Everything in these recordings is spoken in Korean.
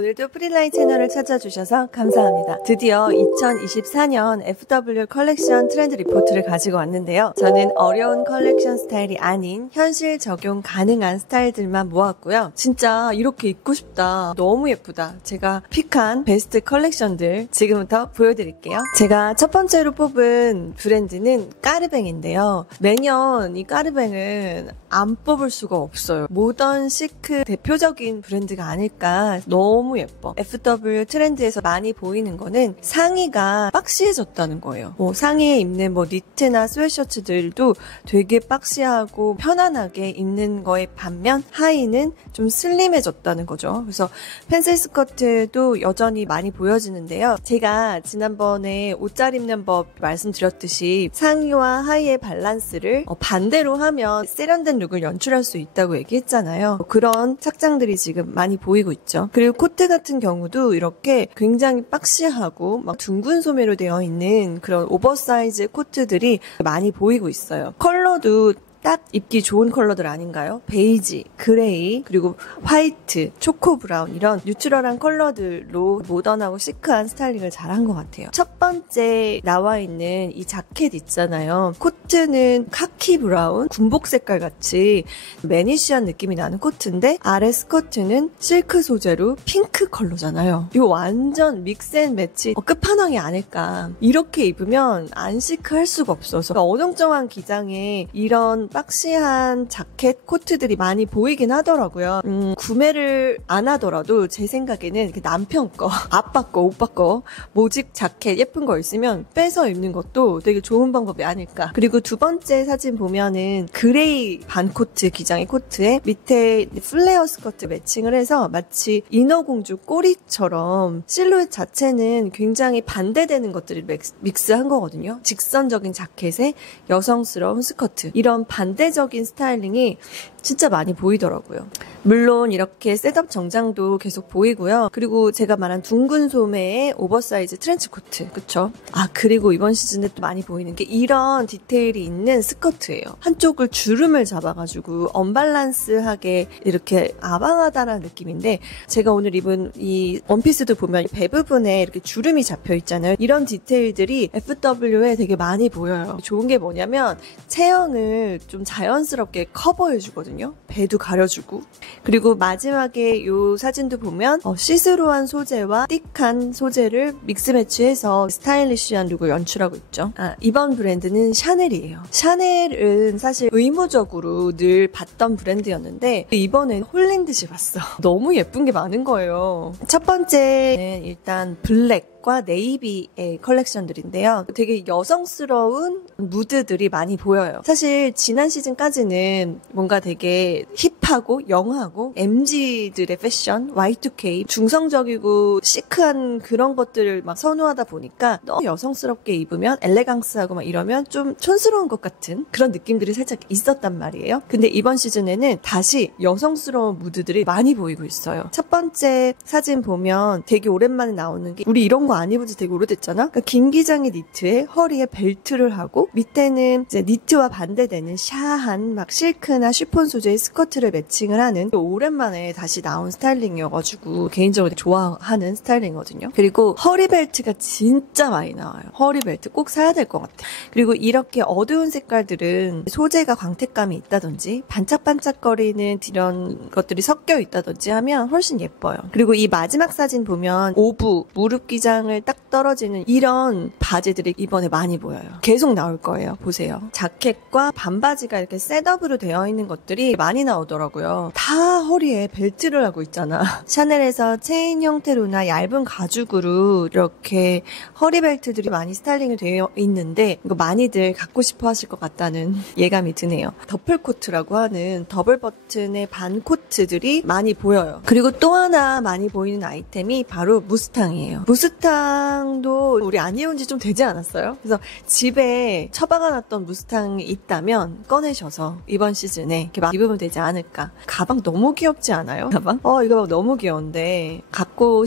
오늘도 프릴라인 채널을 찾아주셔서 감사합니다. 드디어 2024년 FW 컬렉션 트렌드 리포트를 가지고 왔는데요. 저는 어려운 컬렉션 스타일이 아닌 현실 적용 가능한 스타일들만 모았고요. 진짜 이렇게 입고 싶다. 너무 예쁘다. 제가 픽한 베스트 컬렉션들 지금부터 보여드릴게요. 제가 첫 번째로 뽑은 브랜드는 까르뱅인데요. 매년 이 까르뱅은 안 뽑을 수가 없어요. 모던 시크 대표적인 브랜드가 아닐까. 너무 예뻐. FW 트렌드에서 많이 보이는 거는 상의가 박시해졌다는 거예요. 상의에 입는 니트나 스웨셔츠들도 되게 박시하고 편안하게 입는 거에 반면 하의는 좀 슬림해졌다는 거죠. 그래서 펜슬 스커트도 여전히 많이 보여지는데요. 제가 지난번에 옷 잘 입는 법 말씀드렸듯이 상의와 하의의 밸런스를 반대로 하면 세련된 룩을 연출할 수 있다고 얘기했잖아요. 그런 착장들이 지금 많이 보이고 있죠. 그리고 코트 같은 경우도 이렇게 굉장히 박시하고 막 둥근 소매로 되어 있는 그런 오버사이즈 코트들이 많이 보이고 있어요. 컬러도 딱 입기 좋은 컬러들 아닌가요? 베이지, 그레이, 그리고 화이트, 초코 브라운 이런 뉴트럴한 컬러들로 모던하고 시크한 스타일링을 잘한 것 같아요. 첫 번째 나와 있는 이 자켓 있잖아요. 코트는 카키 브라운, 군복 색깔 같이 매니시한 느낌이 나는 코트인데 아래 스커트는 실크 소재로 핑크 컬러잖아요. 이거 완전 믹스앤매치 끝판왕이 아닐까. 이렇게 입으면 안 시크할 수가 없어서 어정쩡한 기장에 이런 박시한 자켓, 코트들이 많이 보이긴 하더라고요. 구매를 안 하더라도 제 생각에는 남편 거, 아빠 거, 오빠 거 모직 자켓 예쁜 거 있으면 빼서 입는 것도 되게 좋은 방법이 아닐까. 그리고 두 번째 사진 보면은 그레이 반코트 기장의 코트에 밑에 플레어 스커트 매칭을 해서 마치 인어공주 꼬리처럼 실루엣 자체는 굉장히 반대되는 것들을 믹스한 거거든요. 직선적인 자켓에 여성스러운 스커트, 이런 반대적인 스타일링이 진짜 많이 보이더라고요. 물론 이렇게 셋업 정장도 계속 보이고요. 그리고 제가 말한 둥근 소매의 오버사이즈 트렌치코트, 그쵸? 그리고 이번 시즌에 또 많이 보이는 게 이런 디테일이 있는 스커트예요. 한쪽을 주름을 잡아가지고 언밸런스하게 이렇게 아방하다라는 느낌인데, 제가 오늘 입은 이 원피스도 보면 배 부분에 이렇게 주름이 잡혀 있잖아요. 이런 디테일들이 FW에 되게 많이 보여요. 좋은 게 뭐냐면 체형을 좀 자연스럽게 커버해주거든요. 배도 가려주고. 그리고 마지막에 이 사진도 보면 시스루한 소재와 띡한 소재를 믹스매치해서 스타일리시한 룩을 연출하고 있죠. 이번 브랜드는 샤넬이에요. 샤넬은 사실 의무적으로 늘 봤던 브랜드였는데 이번엔 홀린 듯이 봤어. 너무 예쁜 게 많은 거예요. 첫 번째는 일단 블랙 과 네이비의 컬렉션들인데요. 되게 여성스러운 무드들이 많이 보여요. 사실 지난 시즌까지는 뭔가 되게 힙하고 영하고 MZ들의 패션, Y2K, 중성적이고 시크한 그런 것들을 막 선호하다 보니까 너무 여성스럽게 입으면 엘레강스하고 막 이러면 좀 촌스러운 것 같은 그런 느낌들이 살짝 있었단 말이에요. 근데 이번 시즌에는 다시 여성스러운 무드들이 많이 보이고 있어요. 첫 번째 사진 보면 되게 오랜만에 나오는 게, 우리 이런 거 안 입은 지 되게 오래됐잖아? 그러니까 긴 기장의 니트에 허리에 벨트를 하고 밑에는 이제 니트와 반대되는 샤한 막 실크나 쉬폰 소재의 스커트를 매칭을 하는 오랜만에 다시 나온 스타일링이어가지고 개인적으로 좋아하는 스타일링이거든요. 그리고 허리 벨트가 진짜 많이 나와요. 허리 벨트 꼭 사야 될 것 같아. 그리고 이렇게 어두운 색깔들은 소재가 광택감이 있다든지 반짝반짝거리는 이런 것들이 섞여 있다든지 하면 훨씬 예뻐요. 그리고 이 마지막 사진 보면 오부, 무릎 기장 딱 떨어지는 이런 바지들이 이번에 많이 보여요. 계속 나올 거예요. 보세요. 자켓과 반바지가 이렇게 셋업으로 되어 있는 것들이 많이 나오더라고요. 다 허리에 벨트를 하고 있잖아. 샤넬에서 체인 형태로나 얇은 가죽으로 이렇게 허리 벨트들이 많이 스타일링이 되어 있는데 이거 많이들 갖고 싶어 하실 것 같다는 예감이 드네요. 더플코트라고 하는 더블 버튼의 반 코트들이 많이 보여요. 그리고 또 하나 많이 보이는 아이템이 바로 무스탕이에요. 무스탕도 우리 안 입은 지 좀 되지 않았어요? 그래서 집에 처박아놨던 무스탕이 있다면 꺼내셔서 이번 시즌에 이렇게 막 입으면 되지 않을까. 가방 너무 귀엽지 않아요? 가방? 이거 너무 귀여운데 갖고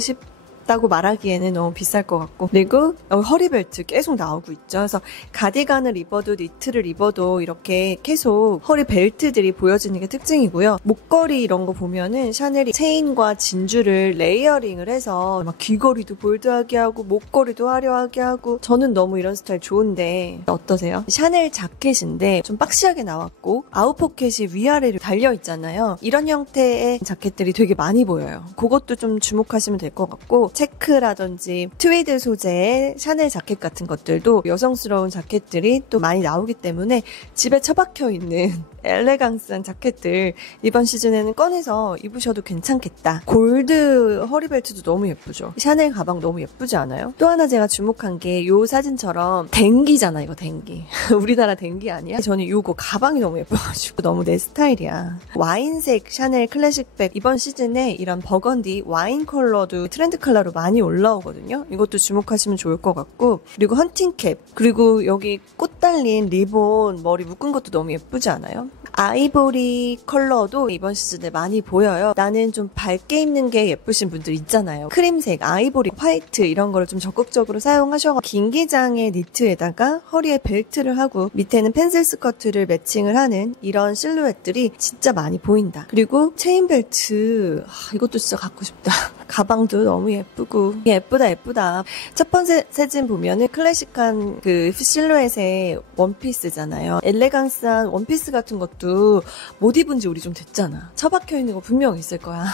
비쌌다고 말하기에는 너무 비쌀 것 같고, 그리고 허리벨트 계속 나오고 있죠. 그래서 가디건을 입어도 니트를 입어도 이렇게 계속 허리벨트들이 보여지는 게 특징이고요. 목걸이 이런 거 보면은 샤넬이 체인과 진주를 레이어링을 해서 막 귀걸이도 볼드하게 하고 목걸이도 화려하게 하고, 저는 너무 이런 스타일 좋은데 어떠세요? 샤넬 자켓인데 좀 박시하게 나왔고 아웃포켓이 위아래로 달려있잖아요. 이런 형태의 자켓들이 되게 많이 보여요. 그것도 좀 주목하시면 될 것 같고, 체크라든지 트위드 소재의 샤넬 자켓 같은 것들도 여성스러운 자켓들이 또 많이 나오기 때문에 집에 처박혀 있는 엘레강스한 자켓들 이번 시즌에는 꺼내서 입으셔도 괜찮겠다. 골드 허리벨트도 너무 예쁘죠. 샤넬 가방 너무 예쁘지 않아요? 또 하나 제가 주목한 게 이 사진처럼 댕기잖아. 이거 댕기. 우리나라 댕기 아니야? 저는 이거 가방이 너무 예뻐가지고 너무 내 스타일이야. 와인색 샤넬 클래식백, 이번 시즌에 이런 버건디 와인 컬러도 트렌드 컬러로 많이 올라오거든요. 이것도 주목하시면 좋을 것 같고, 그리고 헌팅캡, 그리고 여기 꽃 달린 리본 머리 묶은 것도 너무 예쁘지 않아요? 아이보리 컬러도 이번 시즌에 많이 보여요. 나는 좀 밝게 입는 게 예쁘신 분들 있잖아요. 크림색, 아이보리, 화이트 이런 거를 좀 적극적으로 사용하셔서 긴 기장의 니트에다가 허리에 벨트를 하고 밑에는 펜슬 스커트를 매칭을 하는 이런 실루엣들이 진짜 많이 보인다. 그리고 체인 벨트, 이것도 진짜 갖고 싶다. 가방도 너무 예쁘고, 예쁘다. 첫 번째 사진 보면은 클래식한 그 실루엣의 원피스잖아요. 엘레강스한 원피스 같은 것도 못 입은 지 우리 좀 됐잖아. 처박혀 있는 거 분명 있을 거야.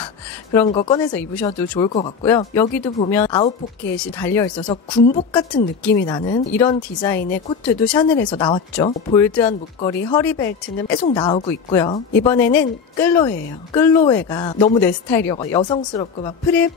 그런 거 꺼내서 입으셔도 좋을 것 같고요. 여기도 보면 아웃포켓이 달려있어서 군복 같은 느낌이 나는 이런 디자인의 코트도 샤넬에서 나왔죠. 볼드한 목걸이, 허리벨트는 계속 나오고 있고요. 이번에는 끌로에예요. 끌로에가 너무 내 스타일이어서 여성스럽고 막 프릴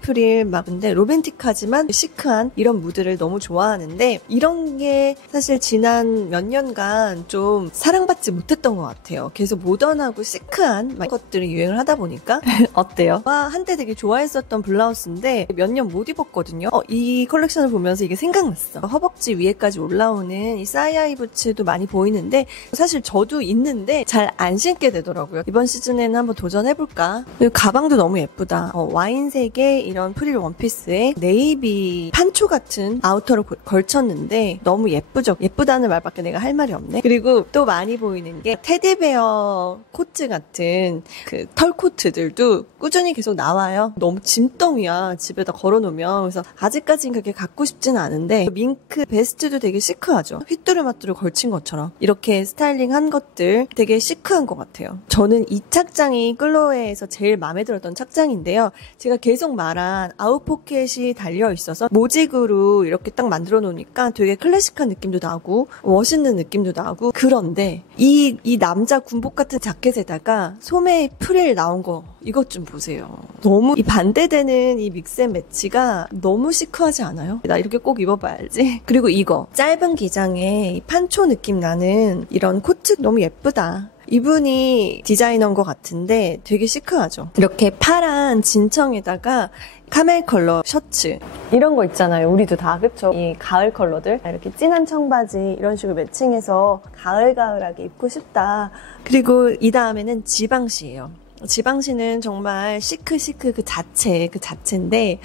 막, 근데 로맨틱하지만 시크한 이런 무드를 너무 좋아하는데, 이런 게 사실 지난 몇 년간 좀 사랑받지 못했던 것 같아요. 계속 모던하고 시크한 것들이 유행을 하다 보니까. 어때요? 한때 되게 좋아했었던 블라우스인데 몇 년 못 입었거든요. 이 컬렉션을 보면서 이게 생각났어. 허벅지 위에까지 올라오는 이 사이아이 부츠도 많이 보이는데 사실 저도 있는데 잘 안 신게 되더라고요. 이번 시즌에는 한번 도전해볼까? 그리고 가방도 너무 예쁘다. 와인색의 이런 프릴 원피스에 네이비 판초 같은 아우터를 걸쳤는데 너무 예쁘죠? 예쁘다는 말밖에 내가 할 말이 없네. 그리고 또 많이 보이는 게 테디베어 코트 같은 그 털 코트들도 꾸준히 계속 나와요. 너무 짐덩이야. 집에다 걸어놓으면. 그래서 아직까지는 그렇게 갖고 싶진 않은데, 밍크 베스트도 되게 시크하죠. 휘뚜루마뚜루 걸친 것처럼 이렇게 스타일링한 것들 되게 시크한 것 같아요. 저는 이 착장이 끌로에에서 제일 마음에 들었던 착장인데요. 제가 계속 말한 아웃포켓이 달려있어서 모직으로 이렇게 딱 만들어 놓으니까 되게 클래식한 느낌도 나고 멋있는 느낌도 나고, 그런데 이 남자 군복 같은 자켓에다가 소매 프릴 나온 거 이것 좀 보세요. 너무 이 반대되는 이 믹스앤매치가 너무 시크하지 않아요? 나 이렇게 꼭 입어봐야지. 그리고 이거 짧은 기장에 이 판초 느낌 나는 이런 코트 너무 예쁘다. 이분이 디자이너인 것 같은데 되게 시크하죠. 이렇게 파란 진청에다가 카멜 컬러 셔츠 이런 거 있잖아요. 우리도 다 그쵸? 이 가을 컬러들 이렇게 진한 청바지 이런 식으로 매칭해서 가을가을하게 입고 싶다. 그리고 이 다음에는 지방시예요. 지방시는 정말 시크 그 자체인데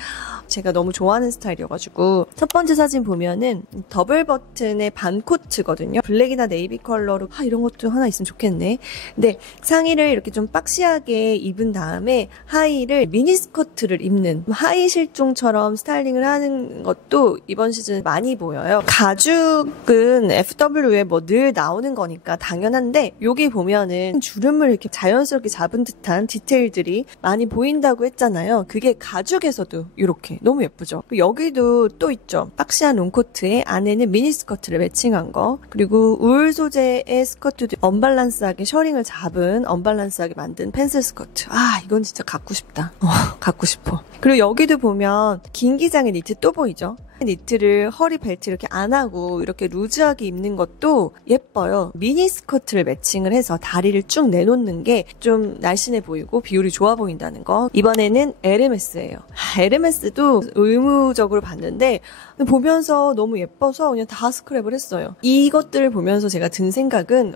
제가 너무 좋아하는 스타일이어가지고, 첫 번째 사진 보면은 더블 버튼의 반 코트거든요. 블랙이나 네이비 컬러로 이런 것도 하나 있으면 좋겠네. 근데 상의를 이렇게 좀 박시하게 입은 다음에 하의를 미니스커트를 입는 하의 실종처럼 스타일링을 하는 것도 이번 시즌 많이 보여요. 가죽은 FW에 뭐 늘 나오는 거니까 당연한데, 여기 보면은 주름을 이렇게 자연스럽게 잡은 듯한 디테일들이 많이 보인다고 했잖아요. 그게 가죽에서도 이렇게 너무 예쁘죠. 여기도 또 있죠. 박시한 롱코트에 안에는 미니스커트를 매칭한 거, 그리고 울 소재의 스커트도 언밸런스하게 셔링을 잡은 언밸런스하게 만든 펜슬 스커트. 이건 진짜 갖고 싶다. 갖고 싶어. 그리고 여기도 보면 긴 기장의 니트 또 보이죠? 니트를 허리 벨트 이렇게 안 하고 이렇게 루즈하게 입는 것도 예뻐요. 미니 스커트를 매칭을 해서 다리를 쭉 내놓는 게 좀 날씬해 보이고 비율이 좋아 보인다는 거. 이번에는 에르메스예요. 에르메스도 의무적으로 봤는데 보면서 너무 예뻐서 그냥 다 스크랩을 했어요. 이것들을 보면서 제가 든 생각은,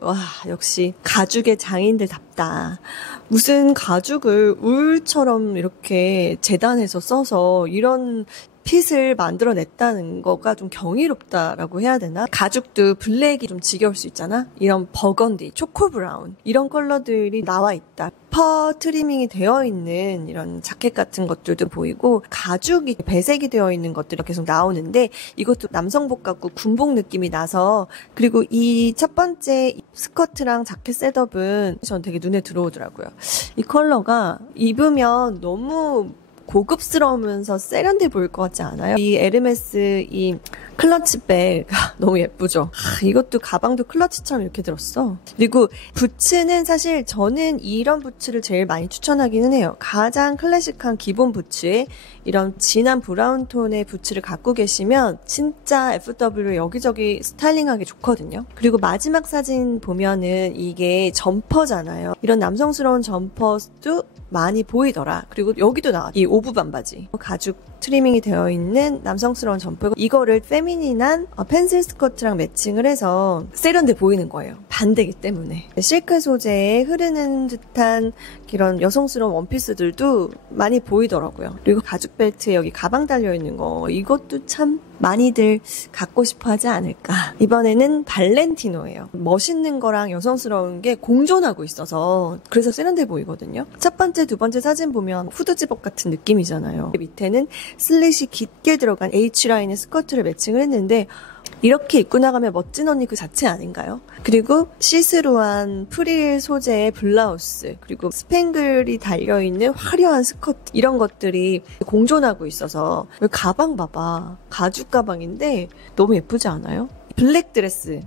역시 가죽의 장인들답다. 무슨 가죽을 울처럼 이렇게 재단해서 써서 이런 핏을 만들어냈다는 거가 좀 경이롭다라고 해야 되나? 가죽도 블랙이 좀 지겨울 수 있잖아? 이런 버건디, 초코 브라운 이런 컬러들이 나와 있다. 퍼 트리밍이 되어 있는 이런 자켓 같은 것들도 보이고 가죽이 배색이 되어 있는 것들이 계속 나오는데 이것도 남성복 같고 군복 느낌이 나서 그리고 이 첫 번째 스커트랑 자켓 셋업은 전 되게 눈에 들어오더라고요. 이 컬러가 입으면 너무 고급스러우면서 세련돼 보일 것 같지 않아요? 이 에르메스 이 클러치백 너무 예쁘죠? 이것도 가방도 클러치처럼 이렇게 들었어. 그리고 부츠는 사실 저는 이런 부츠를 제일 많이 추천하기는 해요. 가장 클래식한 기본 부츠에 이런 진한 브라운 톤의 부츠를 갖고 계시면 진짜 FW 여기저기 스타일링하기 좋거든요. 그리고 마지막 사진 보면은 이게 점퍼잖아요. 이런 남성스러운 점퍼도 많이 보이더라. 그리고 여기도 나와. 이 오브 반바지. 가죽 트리밍이 되어 있는 남성스러운 점퍼. 이거를 페미닌한 펜슬 스커트랑 매칭을 해서 세련돼 보이는 거예요. 반대기 때문에. 실크 소재에 흐르는 듯한 이런 여성스러운 원피스들도 많이 보이더라고요. 그리고 가죽 벨트에 여기 가방 달려있는 거. 이것도 참 많이들 갖고 싶어 하지 않을까. 이번에는 발렌티노예요. 멋있는 거랑 여성스러운 게 공존하고 있어서 그래서 세련돼 보이거든요. 첫 번째, 두 번째 사진 보면 후드 집업 같은 느낌이잖아요. 밑에는 슬릿이 깊게 들어간 H라인의 스커트를 매칭을 했는데 이렇게 입고 나가면 멋진 언니 그 자체 아닌가요? 그리고 시스루한 프릴 소재의 블라우스 그리고 스팽글이 달려있는 화려한 스커트 이런 것들이 공존하고 있어서 가방 봐봐. 가죽 가방인데 너무 예쁘지 않아요? 블랙 드레스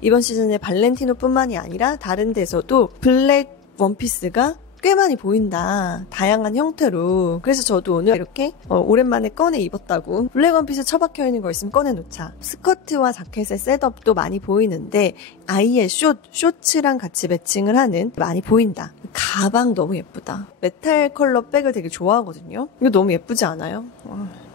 이번 시즌에 발렌티노뿐만이 아니라 다른 데서도 블랙 원피스가 꽤 많이 보인다. 다양한 형태로. 그래서 저도 오늘 이렇게 오랜만에 꺼내 입었다고. 블랙 원피스 처박혀 있는 거 있으면 꺼내놓자. 스커트와 자켓의 셋업도 많이 보이는데 아예 쇼츠랑 같이 매칭을 하는 많이 보인다. 가방 너무 예쁘다. 메탈 컬러 백을 되게 좋아하거든요. 이거 너무 예쁘지 않아요?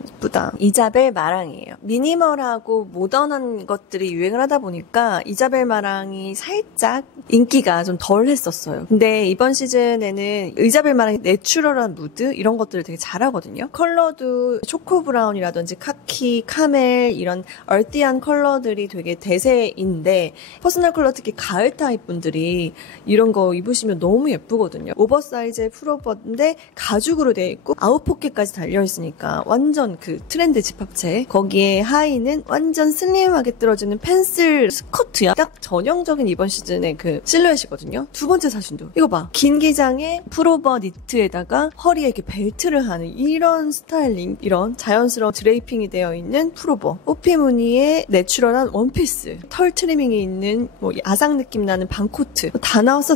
예쁘다. 이자벨 마랑이에요. 미니멀하고 모던한 것들이 유행을 하다 보니까 이자벨 마랑이 살짝 인기가 좀 덜 했었어요. 근데 이번 시즌에는 이자벨 마랑이 내추럴한 무드 이런 것들을 되게 잘하거든요. 컬러도 초코 브라운이라든지 카키, 카멜 이런 얼티한 컬러들이 되게 대세인데 퍼스널 컬러 특히 가을 타입 분들이 이런 거 입으시면 너무 예쁘거든요. 오버사이즈의 풀오버인데 가죽으로 되어 있고 아웃포켓까지 달려있으니까 완전 그 트렌드 집합체. 거기에 하의는 완전 슬림하게 떨어지는 펜슬 스커트야. 딱 전형적인 이번 시즌의 그 실루엣이거든요. 두 번째 사진도 이거 봐. 긴 기장의 풀오버 니트에다가 허리에 이렇게 벨트를 하는 이런 스타일링, 이런 자연스러운 드레이핑이 되어 있는 풀오버. 호피 무늬의 내추럴한 원피스, 털 트리밍이 있는 뭐 아상 느낌 나는 반코트. 다 나왔어.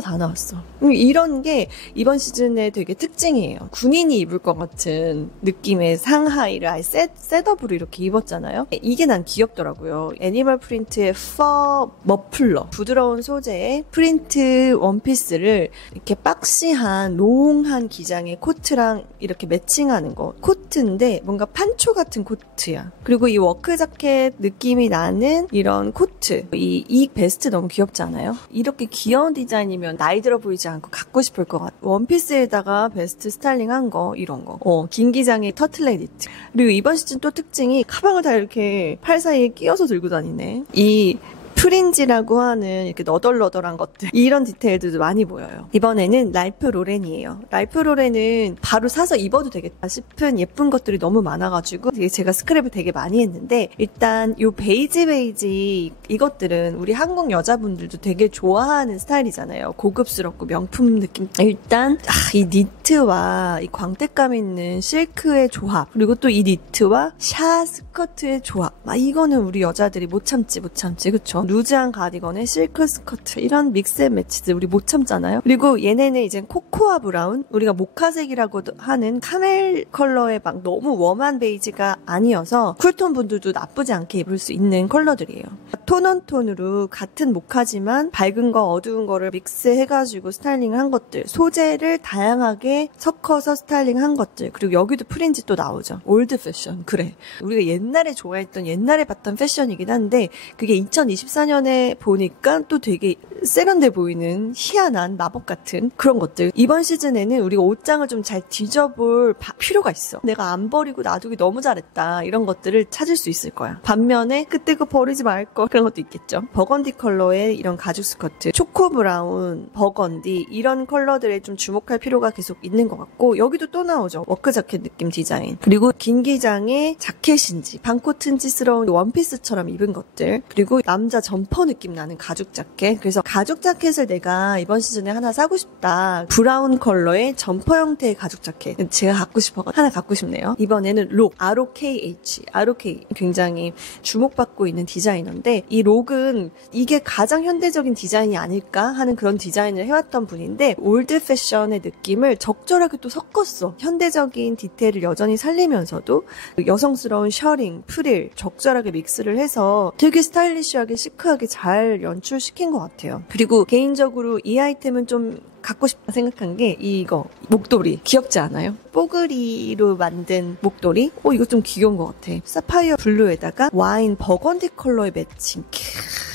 이런 게 이번 시즌의 되게 특징이에요. 군인이 입을 것 같은 느낌의 상하이를 아예 셋업으로 이렇게 입었잖아요. 이게 난 귀엽더라고요. 애니멀 프린트의 퍼 머플러, 부드러운 소재의 프린트 원피스를 이렇게 박시한 롱한 기장의 코트랑 이렇게 매칭하는 거. 코트인데 뭔가 판초 같은 코트야. 그리고 이 워크 자켓 느낌이 나는 이런 코트. 이 베스트 너무 귀엽지 않아요? 이렇게 귀여운 디자인이면 나이 들어 보이지 않고 갖고 싶을 것 같아. 원피스에다가 베스트 스타일링한 거 이런 거. 긴 기장의 터틀넥 니트. 그리고 이번 시즌 또 특징이 가방을 다 이렇게 팔 사이에 끼워서 들고 다니네. 이 프린지라고 하는 이렇게 너덜너덜한 것들 이런 디테일들도 많이 보여요. 이번에는 랄프 로렌이에요. 랄프 로렌은 바로 사서 입어도 되겠다 싶은 예쁜 것들이 너무 많아가지고 제가 스크랩을 되게 많이 했는데 일단 요 베이지 이것들은 우리 한국 여자분들도 되게 좋아하는 스타일이잖아요. 고급스럽고 명품 느낌. 일단 이 니트와 이 광택감 있는 실크의 조합 그리고 또 이 니트와 샤 스커트의 조합 이거는 우리 여자들이 못 참지 그쵸? 루즈한 가디건에 실크 스커트 이런 믹스앤매치들 우리 못 참잖아요. 그리고 얘네는 이제 코코아 브라운 우리가 모카색이라고 하는 카멜 컬러의 막 너무 웜한 베이지가 아니어서 쿨톤 분들도 나쁘지 않게 입을 수 있는 컬러들이에요. 톤온톤으로 같은 모카지만 밝은 거 어두운 거를 믹스해가지고 스타일링을 한 것들 소재를 다양하게 섞어서 스타일링한 것들 그리고 여기도 프린지 또 나오죠. 올드 패션 그래 우리가 옛날에 좋아했던 옛날에 봤던 패션이긴 한데 그게 2024 2024년에 보니까 또 되게 세련돼 보이는 희한한 마법 같은 그런 것들. 이번 시즌에는 우리가 옷장을 좀 잘 뒤져볼 필요가 있어. 내가 안 버리고 놔두기 너무 잘했다. 이런 것들을 찾을 수 있을 거야. 반면에 그때 그거 버리지 말걸 그런 것도 있겠죠. 버건디 컬러의 이런 가죽 스커트, 초코 브라운, 버건디 이런 컬러들에 좀 주목할 필요가 계속 있는 것 같고, 여기도 또 나오죠. 워크 자켓 느낌 디자인. 그리고 긴 기장의 자켓인지 반코트인지스러운 원피스처럼 입은 것들. 그리고 남자 점퍼 느낌 나는 가죽 자켓. 그래서 가죽 자켓을 내가 이번 시즌에 하나 사고 싶다. 브라운 컬러의 점퍼 형태의 가죽 자켓. 제가 갖고 싶어 하나 갖고 싶네요. 이번에는 록, ROKH. ROK 굉장히 주목받고 있는 디자이너인데, 이 록은 이게 가장 현대적인 디자인이 아닐까 하는 그런 디자인을 해왔던 분인데, 올드 패션의 느낌을 적절하게 또 섞었어. 현대적인 디테일을 여전히 살리면서도 여성스러운 셔링, 프릴 적절하게 믹스를 해서 되게 스타일리시하게 시크하게 잘 연출시킨 것 같아요. 그리고 개인적으로 이 아이템은 좀 갖고 싶다 생각한 게 이거 목도리. 귀엽지 않아요? 뽀글이로 만든 목도리? 이거 좀 귀여운 것 같아. 사파이어 블루에다가 와인 버건디 컬러의 매칭.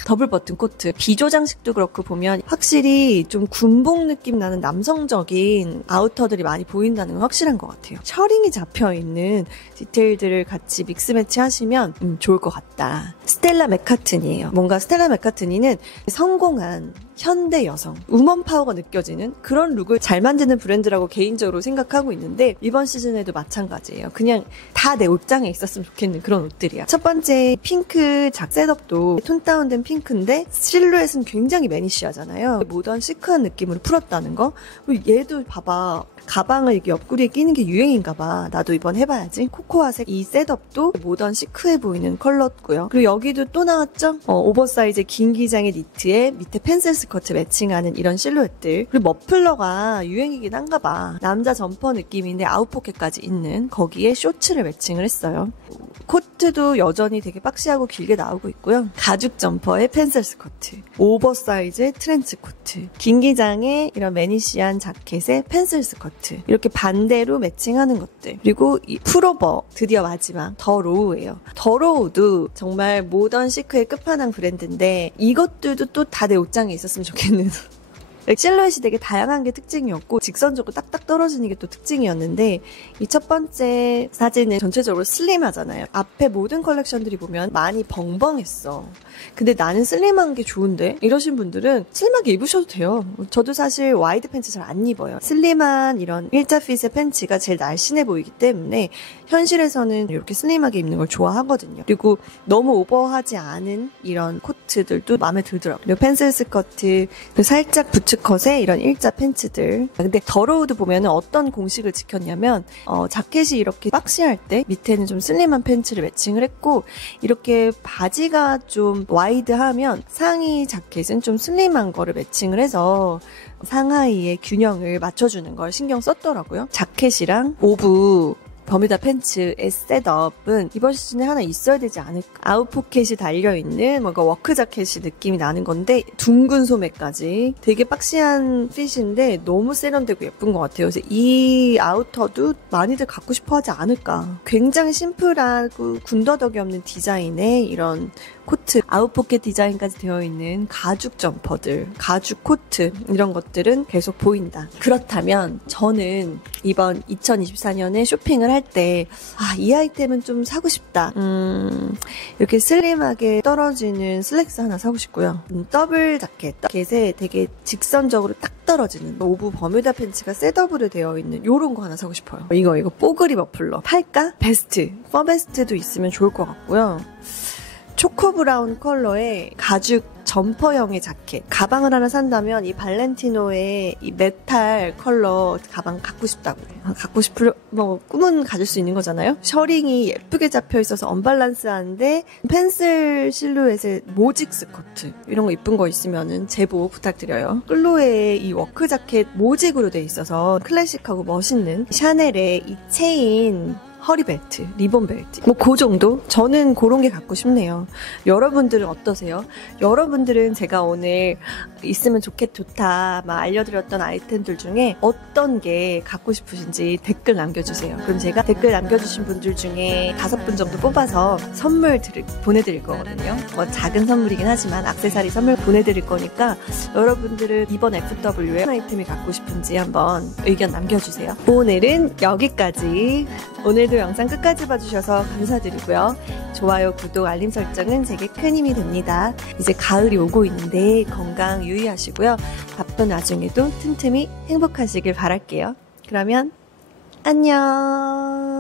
더블 버튼 코트. 비조 장식도 그렇고 보면 확실히 좀 군복 느낌 나는 남성적인 아우터들이 많이 보인다는 건 확실한 것 같아요. 셔링이 잡혀있는 디테일들을 같이 믹스 매치 하시면 좋을 것 같다. 스텔라 맥카트니예요. 뭔가 스텔라 맥카트니는 성공한 현대 여성, 우먼 파워가 느껴지는 그런 룩을 잘 만드는 브랜드라고 개인적으로 생각하고 있는데, 이번 시즌에도 마찬가지예요. 그냥 다 내 옷장에 있었으면 좋겠는 그런 옷들이야. 첫 번째 핑크 작 셋업도 톤 다운된 핑크인데 실루엣은 굉장히 매니시하잖아요. 모던 시크한 느낌으로 풀었다는 거. 얘도 봐봐. 가방을 이렇게 옆구리에 끼는 게 유행인가 봐. 나도 이번 해봐야지. 코코아색 이 셋업도 모던 시크해 보이는 컬러고요. 그리고 여기도 또 나왔죠? 오버사이즈 긴 기장의 니트에 밑에 펜슬 스커트 매칭하는 이런 실루엣들. 그리고 머플러가 유행이긴 한가 봐. 남자 점퍼 느낌인데 아웃포켓까지 있는 거기에 쇼츠를 매칭을 했어요. 코트도 여전히 되게 박시하고 길게 나오고 있고요. 가죽 점퍼에 펜슬 스커트, 오버사이즈의 트렌치 코트, 긴 기장의 이런 매니시한 자켓에 펜슬 스커트, 이렇게 반대로 매칭하는 것들. 그리고 이 풀오버, 드디어 마지막 더 로우예요. 더 로우도 정말 모던 시크의 끝판왕 브랜드인데, 이것들도 또 다 내 옷장에 있었으면 좋겠는 실루엣이 되게 다양한 게 특징이었고 직선적으로 딱딱 떨어지는 게 또 특징이었는데, 이 첫 번째 사진은 전체적으로 슬림하잖아요. 앞에 모든 컬렉션들이 보면 많이 벙벙했어. 근데 나는 슬림한 게 좋은데? 이러신 분들은 슬림하게 입으셔도 돼요. 저도 사실 와이드 팬츠 잘 안 입어요. 슬림한 이런 일자 핏의 팬츠가 제일 날씬해 보이기 때문에 현실에서는 이렇게 슬림하게 입는 걸 좋아하거든요. 그리고 너무 오버하지 않은 이런 코트들도 마음에 들더라고요. 그리고 펜슬 스커트, 살짝 부츠컷의 이런 일자 팬츠들. 근데 더로우드 보면은 어떤 공식을 지켰냐면 자켓이 이렇게 박시할 때 밑에는 좀 슬림한 팬츠를 매칭을 했고, 이렇게 바지가 좀 와이드하면 상의 자켓은 좀 슬림한 거를 매칭을 해서 상하이의 균형을 맞춰주는 걸 신경 썼더라고요. 자켓이랑 오브 버뮤다 팬츠의 셋업은 이번 시즌에 하나 있어야 되지 않을까. 아웃포켓이 달려있는 뭔가 워크 자켓이 느낌이 나는 건데, 둥근 소매까지 되게 박시한 핏인데 너무 세련되고 예쁜 것 같아요. 그래서 이 아우터도 많이들 갖고 싶어 하지 않을까. 굉장히 심플하고 군더더기 없는 디자인의 이런 코트, 아웃포켓 디자인까지 되어 있는 가죽 점퍼들, 가죽 코트, 이런 것들은 계속 보인다. 그렇다면 저는 이번 2024년에 쇼핑을 할 때 이 아이템은 좀 사고 싶다. 이렇게 슬림하게 떨어지는 슬랙스 하나 사고 싶고요. 더블 자켓에 되게 직선적으로 딱 떨어지는 오브 버뮤다 팬츠가 셋업으로 되어 있는 요런 거 하나 사고 싶어요. 이거 뽀글이 머플러 팔까? 베스트, 퍼베스트도 있으면 좋을 것 같고요. 초코 브라운 컬러의 가죽 점퍼형의 자켓. 가방을 하나 산다면 이 발렌티노의 이 메탈 컬러 가방 갖고 싶다고 해요. 갖고 싶을, 꿈은 가질 수 있는 거잖아요? 셔링이 예쁘게 잡혀 있어서 언밸런스한데 펜슬 실루엣의 모직 스커트. 이런 거 이쁜 거 있으면은 제보 부탁드려요. 클로에의 이 워크 자켓 모직으로 돼 있어서 클래식하고 멋있는 샤넬의 이 체인 허리벨트, 리본벨트 뭐 그 정도? 저는 그런 게 갖고 싶네요. 여러분들은 어떠세요? 여러분들은 제가 오늘 있으면 좋다 막 알려드렸던 아이템들 중에 어떤 게 갖고 싶으신지 댓글 남겨주세요. 그럼 제가 댓글 남겨주신 분들 중에 5분 정도 뽑아서 선물 보내드릴 거거든요. 뭐 작은 선물이긴 하지만 액세서리 선물 보내드릴 거니까 여러분들은 이번 FW에 어떤 아이템이 갖고 싶은지 한번 의견 남겨주세요. 오늘은 여기까지. 오늘도 영상 끝까지 봐주셔서 감사드리고요. 좋아요, 구독, 알림 설정은 제게 큰 힘이 됩니다. 이제 가을이 오고 있는데 건강 유의하시고요. 바쁜 와중에도 틈틈이 행복하시길 바랄게요. 그러면 안녕.